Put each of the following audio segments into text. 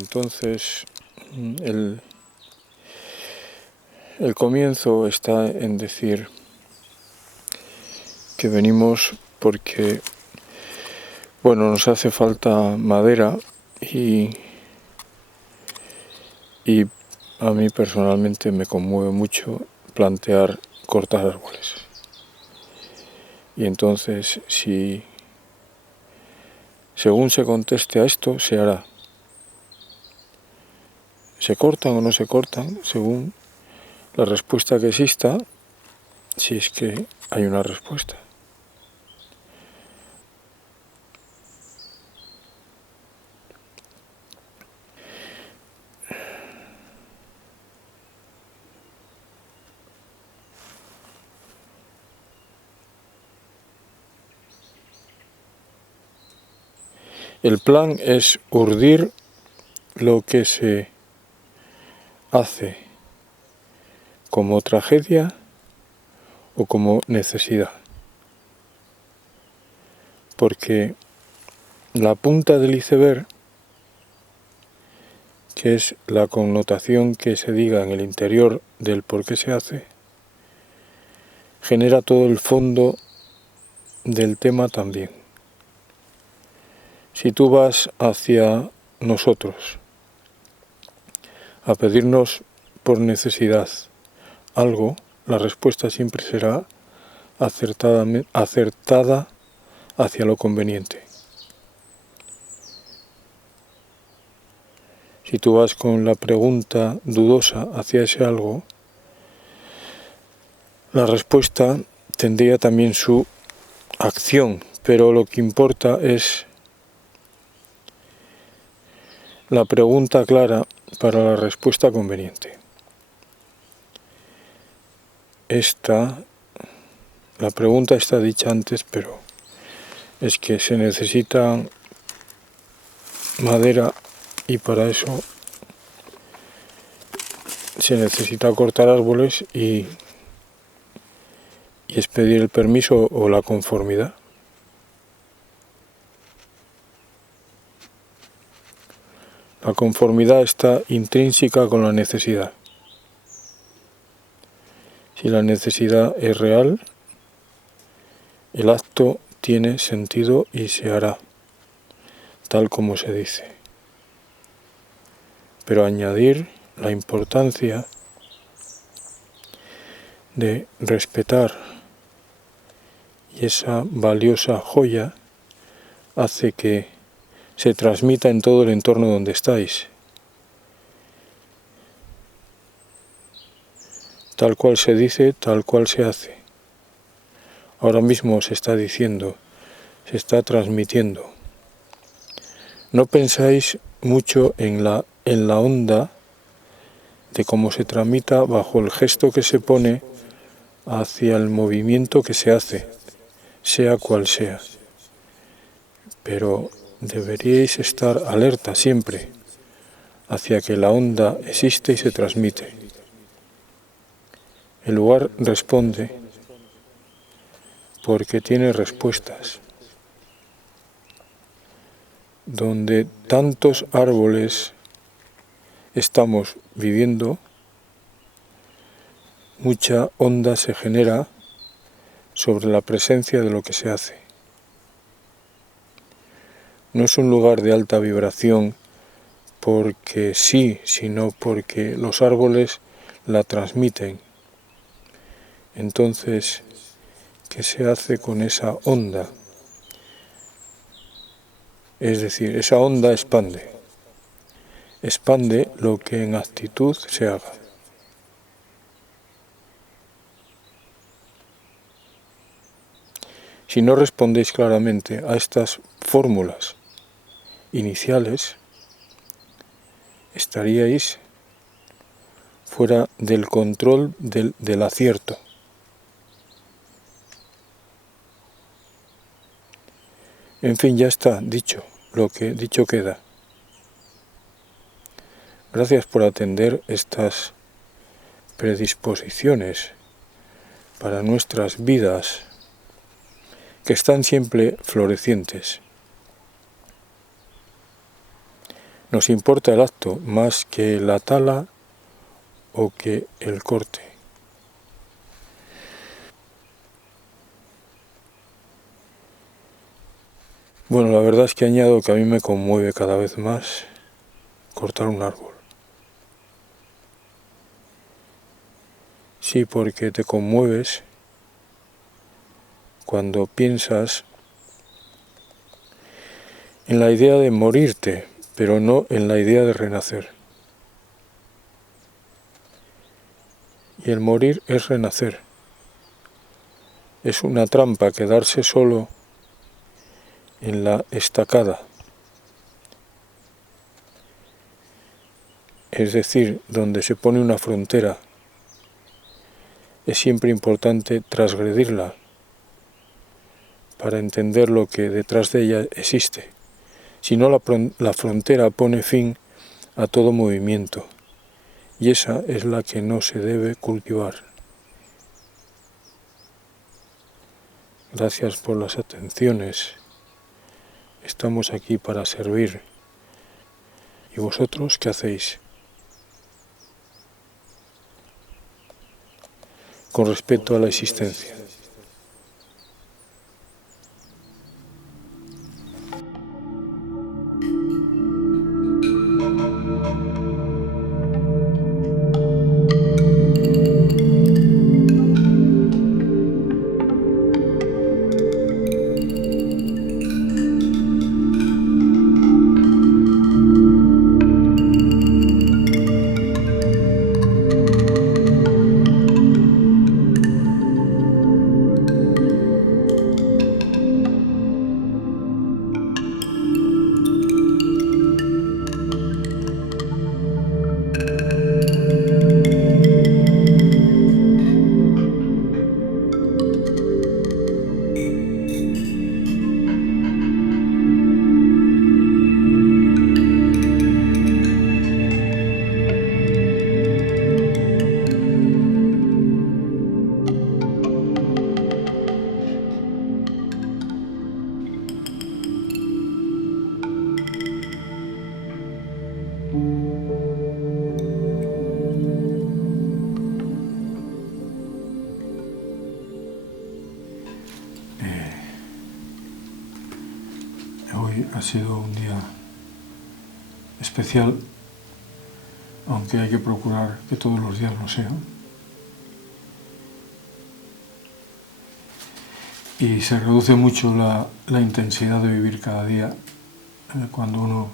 entonces el comienzo está en decir que venimos porque, nos hace falta madera y a mí personalmente me conmueve mucho plantear cortar árboles. Y entonces, si según se conteste a esto, se hará. ¿Se cortan o no se cortan? Según la respuesta que exista, si es que hay una respuesta. El plan es urdir lo que se hace como tragedia o como necesidad. Porque la punta del iceberg, que es la connotación que se diga en el interior del por qué se hace, genera todo el fondo del tema también. Si tú vas hacia nosotros a pedirnos por necesidad algo, la respuesta siempre será acertada hacia lo conveniente. Si tú vas con la pregunta dudosa hacia ese algo, la respuesta tendría también su acción, pero lo que importa es la pregunta clara para la respuesta conveniente. La pregunta está dicha antes, pero es que se necesita madera y para eso se necesita cortar árboles y es pedir el permiso o la conformidad. La conformidad está intrínseca con la necesidad. Si la necesidad es real, el acto tiene sentido y se hará, tal como se dice. Pero añadir la importancia de respetar y esa valiosa joya hace que se transmita en todo el entorno donde estáis. Tal cual se dice, tal cual se hace. Ahora mismo se está diciendo, se está transmitiendo. No pensáis mucho en la onda de cómo se tramita bajo el gesto que se pone hacia el movimiento que se hace, sea cual sea. Pero deberíais estar alerta siempre hacia que la onda existe y se transmite. El lugar responde porque tiene respuestas. Donde tantos árboles estamos viviendo, mucha onda se genera sobre la presencia de lo que se hace. No es un lugar de alta vibración porque sí, sino porque los árboles la transmiten. Entonces, ¿qué se hace con esa onda? Es decir, esa onda expande lo que en actitud se haga. Si no respondéis claramente a estas fórmulas iniciales, estaríais fuera del control del acierto. En fin, ya está dicho, lo que dicho queda. Gracias por atender estas predisposiciones para nuestras vidas que están siempre florecientes. Nos importa el acto más que la tala o que el corte. Bueno, la verdad es que añado que a mí me conmueve cada vez más cortar un árbol. Sí, porque te conmueves cuando piensas en la idea de morirte, pero no en la idea de renacer. Y el morir es renacer. Es una trampa quedarse solo en la estacada, es decir, donde se pone una frontera. Es siempre importante transgredirla para entender lo que detrás de ella existe. Si no, la frontera pone fin a todo movimiento, y esa es la que no se debe cultivar. Gracias por las atenciones. Estamos aquí para servir. ¿Y vosotros qué hacéis? Con respecto a la existencia. Hoy ha sido un día especial, aunque hay que procurar que todos los días lo sean. Y se reduce mucho la intensidad de vivir cada día cuando uno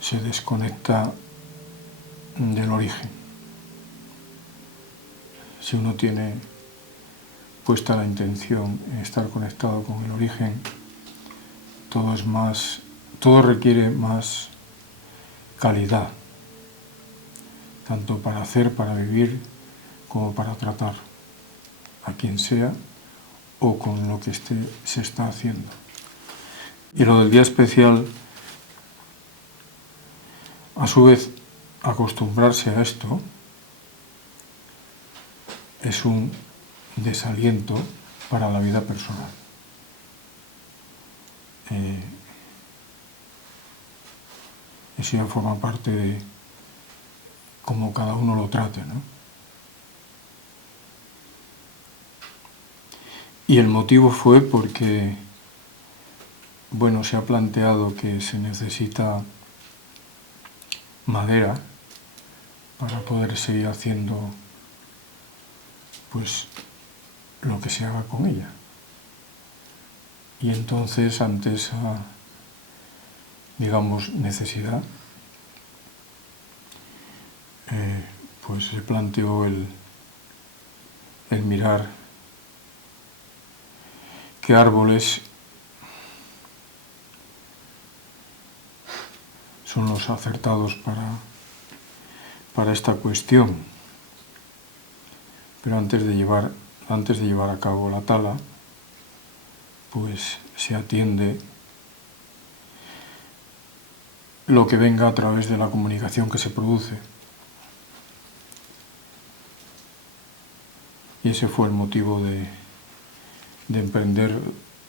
se desconecta del origen. Si uno tiene puesta la intención en estar conectado con el origen, todo requiere más calidad, tanto para hacer, para vivir, como para tratar a quien sea o con lo que se está haciendo. Y lo del día especial, a su vez, acostumbrarse a esto es un desaliento para la vida personal. Eso ya forma parte de cómo cada uno lo trate, ¿no? Y el motivo fue porque, bueno, se ha planteado que se necesita madera para poder seguir haciendo, pues, lo que se haga con ella. Y entonces, ante esa, digamos, necesidad, pues se planteó el mirar qué árboles son los acertados para esta cuestión. Pero antes de llevar a cabo la tala, pues se atiende lo que venga a través de la comunicación que se produce. Y ese fue el motivo de emprender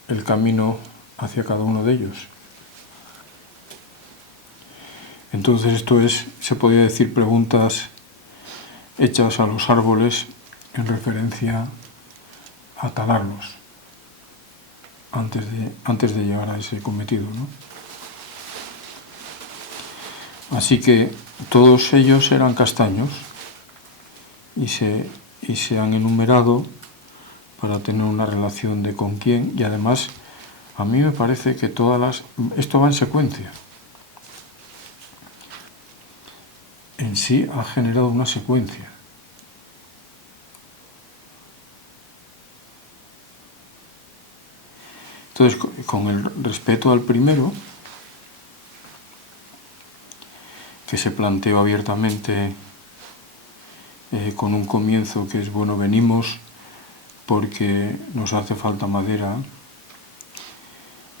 el camino hacia cada uno de ellos. Entonces esto es, se podría decir, preguntas hechas a los árboles en referencia a talarlos antes de llegar a ese cometido, ¿no? Así que todos ellos eran castaños y se han enumerado para tener una relación de con quién, y además a mí me parece que esto va en secuencia. En sí ha generado una secuencia. Entonces, con el respeto al primero, que se planteó abiertamente con un comienzo que es, bueno, venimos porque nos hace falta madera,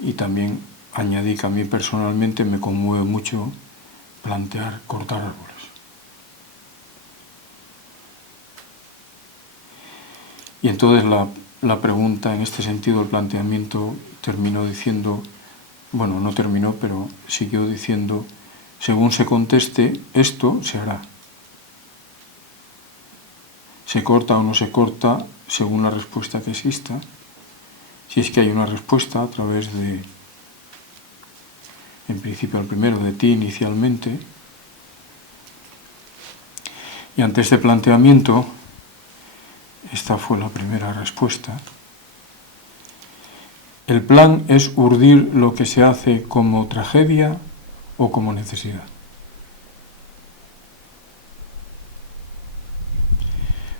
y también añadí que a mí personalmente me conmueve mucho cortar árboles. Y entonces la pregunta, en este sentido, el planteamiento terminó diciendo, bueno, no terminó, pero siguió diciendo, según se conteste, esto se hará. Se corta o no se corta según la respuesta que exista, si es que hay una respuesta a través de, en principio al primero, de ti inicialmente. Y ante este planteamiento, esta fue la primera respuesta. El plan es urdir lo que se hace como tragedia o como necesidad.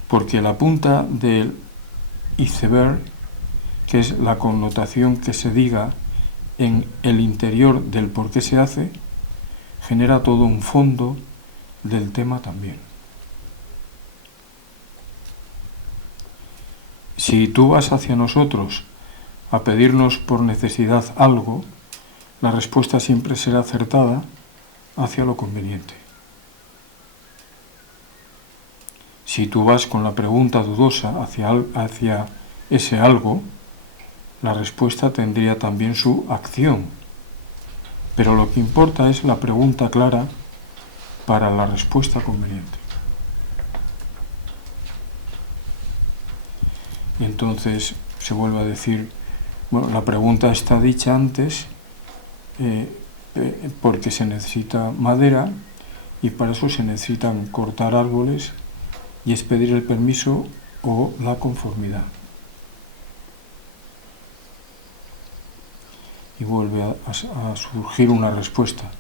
Porque la punta del iceberg, que es la connotación que se diga en el interior del por qué se hace, genera todo un fondo del tema también. Si tú vas hacia nosotros a pedirnos por necesidad algo, la respuesta siempre será acertada hacia lo conveniente. Si tú vas con la pregunta dudosa hacia ese algo, la respuesta tendría también su acción. Pero lo que importa es la pregunta clara para la respuesta conveniente. Y entonces se vuelve a decir, bueno, la pregunta está dicha antes porque se necesita madera, y para eso se necesitan cortar árboles, y es pedir el permiso o la conformidad. Y vuelve a surgir una respuesta.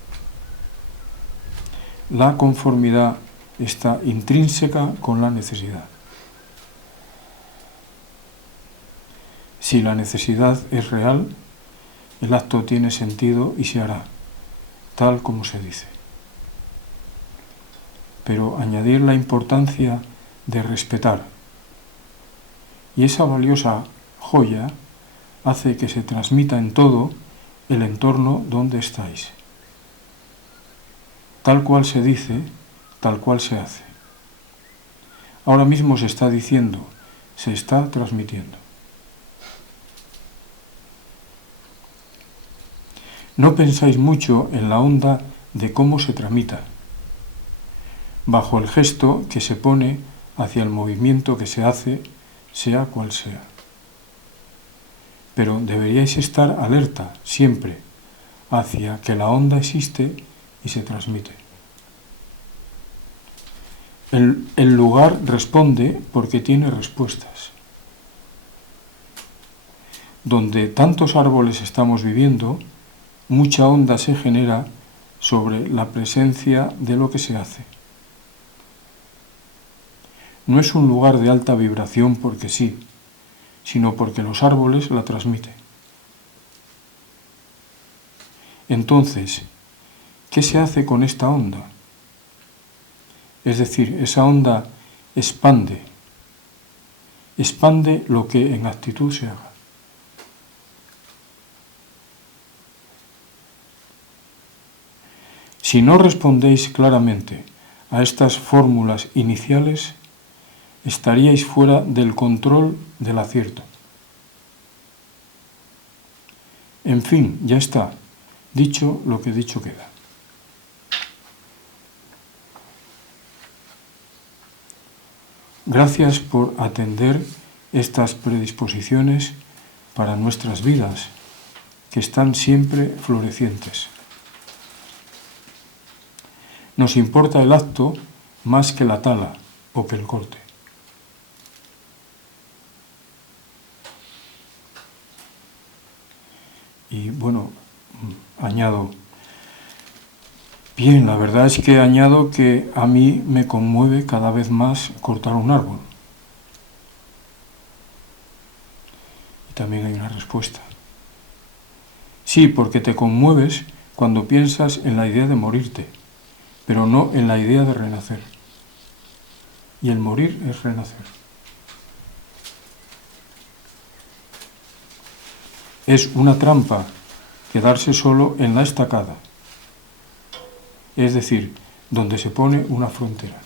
La conformidad está intrínseca con la necesidad. Si la necesidad es real, el acto tiene sentido y se hará, tal como se dice. Pero añadir la importancia de respetar, y esa valiosa joya hace que se transmita en todo el entorno donde estáis. Tal cual se dice, tal cual se hace. Ahora mismo se está diciendo, se está transmitiendo. No pensáis mucho en la onda de cómo se tramita, bajo el gesto que se pone hacia el movimiento que se hace, sea cual sea. Pero deberíais estar alerta siempre hacia que la onda existe y se transmite. El lugar responde porque tiene respuestas. Donde tantos árboles estamos viviendo, mucha onda se genera sobre la presencia de lo que se hace. No es un lugar de alta vibración porque sí, sino porque los árboles la transmiten. Entonces, ¿qué se hace con esta onda? Es decir, esa onda expande lo que en actitud se haga. Si no respondéis claramente a estas fórmulas iniciales, estaríais fuera del control del acierto. En fin, ya está, dicho lo que dicho queda. Gracias por atender estas predisposiciones para nuestras vidas, que están siempre florecientes. Nos importa el acto más que la tala o que el corte. Y bueno, añado, bien, la verdad es que añado que a mí me conmueve cada vez más cortar un árbol. Y también hay una respuesta. Sí, porque te conmueves cuando piensas en la idea de morirte, pero no en la idea de renacer. Y el morir es renacer. Es una trampa quedarse solo en la estacada, es decir, donde se pone una frontera.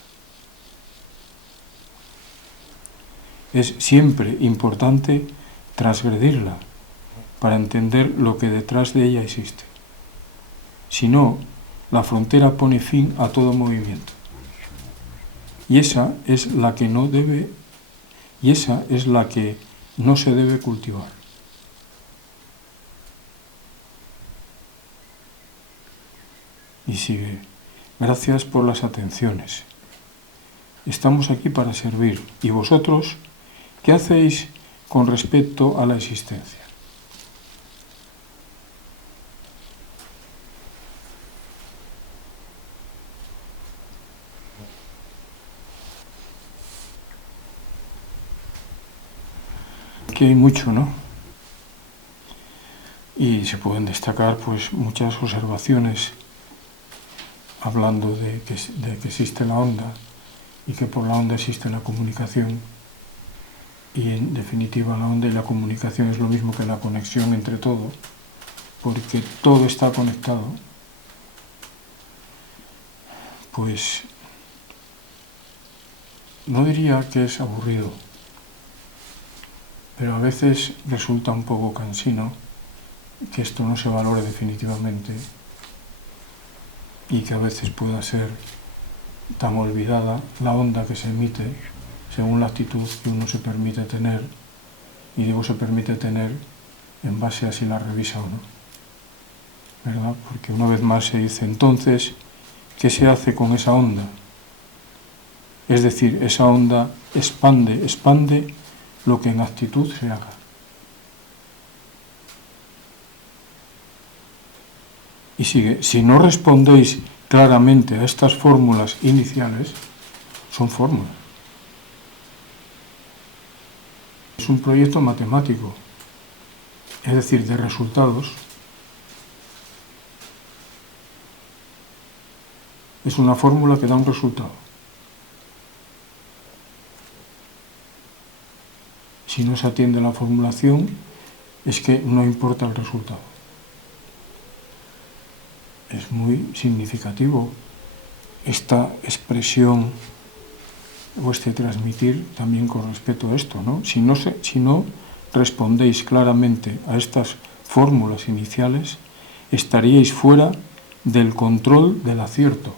Es siempre importante transgredirla para entender lo que detrás de ella existe. Si no, la frontera pone fin a todo movimiento. Y esa es la que no se debe cultivar. Y sigue, gracias por las atenciones. Estamos aquí para servir. ¿Y vosotros qué hacéis con respecto a la existencia? Aquí hay mucho, ¿no? Y se pueden destacar pues muchas observaciones hablando de que existe la onda y que por la onda existe la comunicación. Y en definitiva la onda y la comunicación es lo mismo que la conexión entre todo, porque todo está conectado. Pues no diría que es aburrido, pero a veces resulta un poco cansino que esto no se valore definitivamente y que a veces pueda ser tan olvidada la onda que se emite según la actitud que uno se permite tener, y digo se permite tener en base a si la revisa o no, ¿verdad? Porque una vez más se dice entonces, ¿qué se hace con esa onda? Es decir, esa onda expande lo que en actitud se haga. Y sigue, si no respondéis claramente a estas fórmulas iniciales, son fórmulas. Es un proyecto matemático, es decir, de resultados. Es una fórmula que da un resultado. Si no se atiende a la formulación, es que no importa el resultado. Es muy significativo esta expresión o este transmitir también con respecto a esto, ¿no? Si no respondéis claramente a estas fórmulas iniciales, estaríais fuera del control del acierto.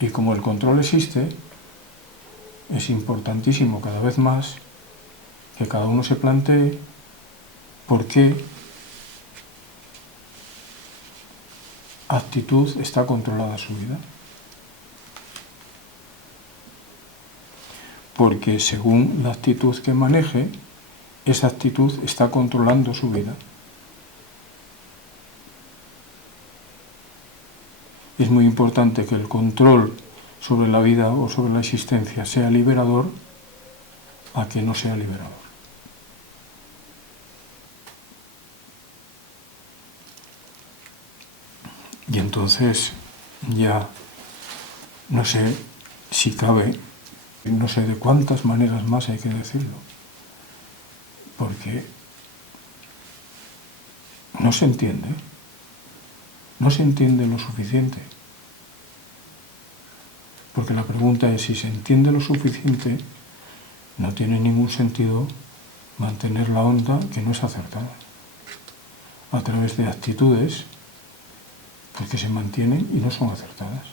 Y como el control existe, es importantísimo cada vez más que cada uno se plantee por qué actitud está controlada su vida. Porque según la actitud que maneje, esa actitud está controlando su vida. Es muy importante que el control sobre la vida o sobre la existencia sea liberador a que no sea liberador. Y entonces ya no sé si cabe, no sé de cuántas maneras más hay que decirlo, porque no se entiende lo suficiente. Porque la pregunta es, si se entiende lo suficiente, no tiene ningún sentido mantener la onda que no es acertada, a través de actitudes pues que se mantienen y no son acertadas.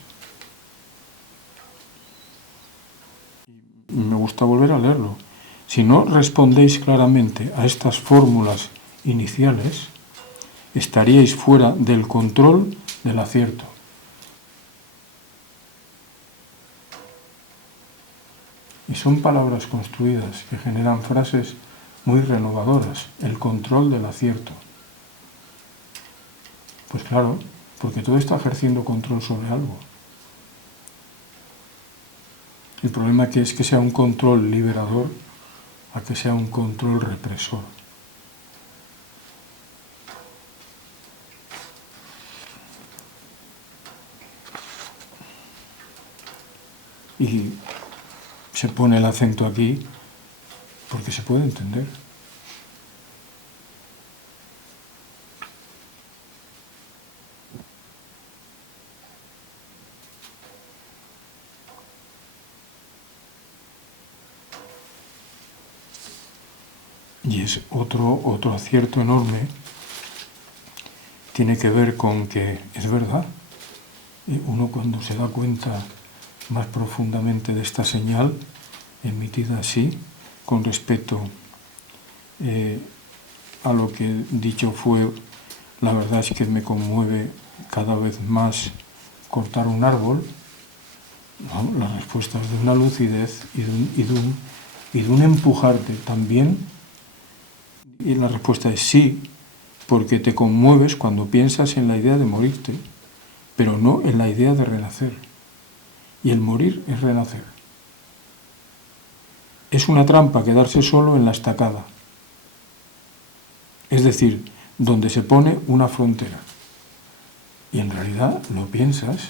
me gusta volver a leerlo. Si no respondéis claramente a estas fórmulas iniciales, estaríais fuera del control del acierto. Y son palabras construidas que generan frases muy renovadoras. El control del acierto. Pues claro, porque todo está ejerciendo control sobre algo. El problema es que sea un control liberador a que sea un control represor. Y se pone el acento aquí porque se puede entender. Y es otro acierto enorme, tiene que ver con que es verdad. Uno cuando se da cuenta más profundamente de esta señal emitida así, con respecto a lo que dicho fue, la verdad es que me conmueve cada vez más cortar un árbol, ¿no? La respuesta es de una lucidez y de un empujarte también. Y la respuesta es sí, porque te conmueves cuando piensas en la idea de morirte, pero no en la idea de renacer. Y el morir es renacer. Es una trampa quedarse solo en la estacada, es decir, donde se pone una frontera. Y en realidad lo piensas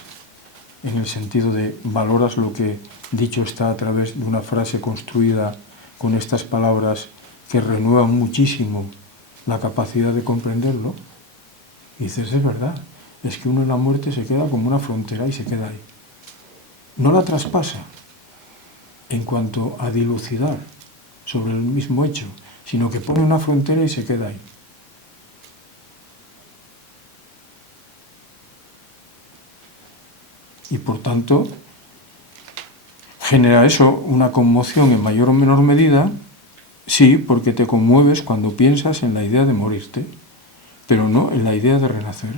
en el sentido de valoras lo que dicho está a través de una frase construida con estas palabras que renuevan muchísimo la capacidad de comprenderlo, y dices, es verdad, es que uno en la muerte se queda como una frontera y se queda ahí. No la traspasa en cuanto a dilucidar sobre el mismo hecho, sino que pone una frontera y se queda ahí. Y por tanto, genera eso una conmoción en mayor o menor medida, sí, porque te conmueves cuando piensas en la idea de morirte, pero no en la idea de renacer.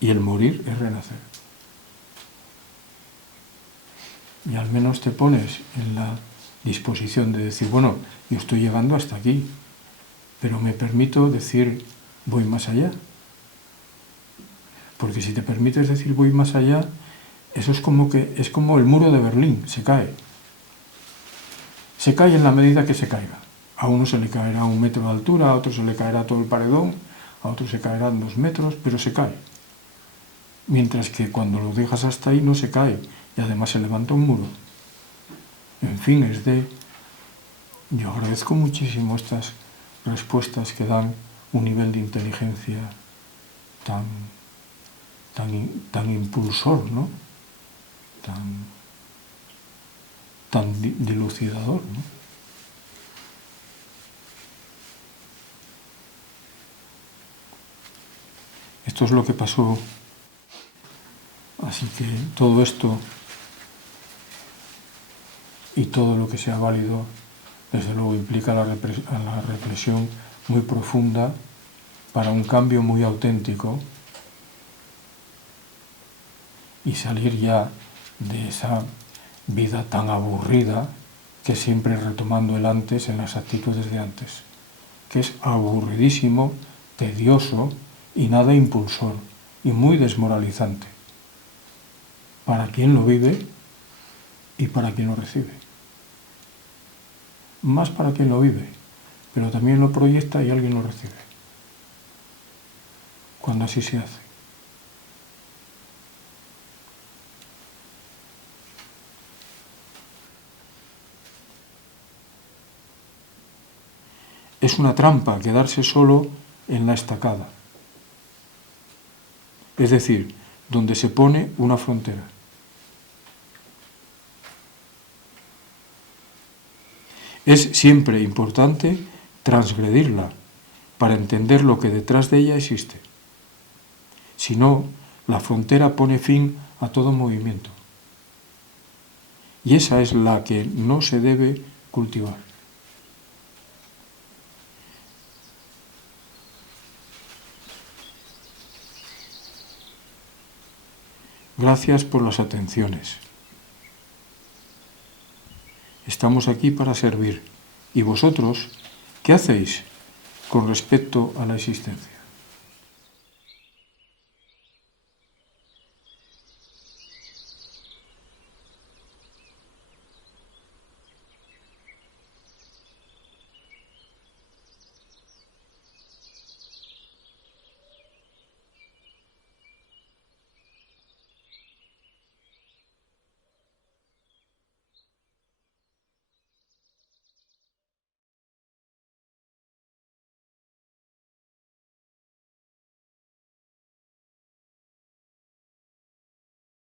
Y el morir es renacer. Y al menos te pones en la disposición de decir, bueno, yo estoy llegando hasta aquí, pero me permito decir, voy más allá. Porque si te permites decir voy más allá, eso es como el muro de Berlín, se cae. Se cae en la medida que se caiga. A uno se le caerá 1 metro de altura, a otro se le caerá todo el paredón, a otro se caerán 2 metros, pero se cae. Mientras que cuando lo dejas hasta ahí no se cae y además se levanta un muro. En fin, yo agradezco muchísimo estas respuestas que dan un nivel de inteligencia tan impulsor, ¿no? tan dilucidador, ¿no? Esto es lo que pasó. Así que todo esto y todo lo que sea válido, desde luego implica la reflexión muy profunda para un cambio muy auténtico y salir ya de esa vida tan aburrida que siempre retomando el antes en las actitudes de antes, que es aburridísimo, tedioso y nada impulsor y muy desmoralizante para quien lo vive y para quien lo recibe. Más para quien lo vive, pero también lo proyecta y alguien lo recibe, cuando así se hace. Es una trampa quedarse solo en la estacada, es decir, donde se pone una frontera. Es siempre importante transgredirla para entender lo que detrás de ella existe. Si no, la frontera pone fin a todo movimiento. Y esa es la que no se debe cultivar. Gracias por las atenciones. Estamos aquí para servir. ¿Y vosotros qué hacéis con respecto a la existencia?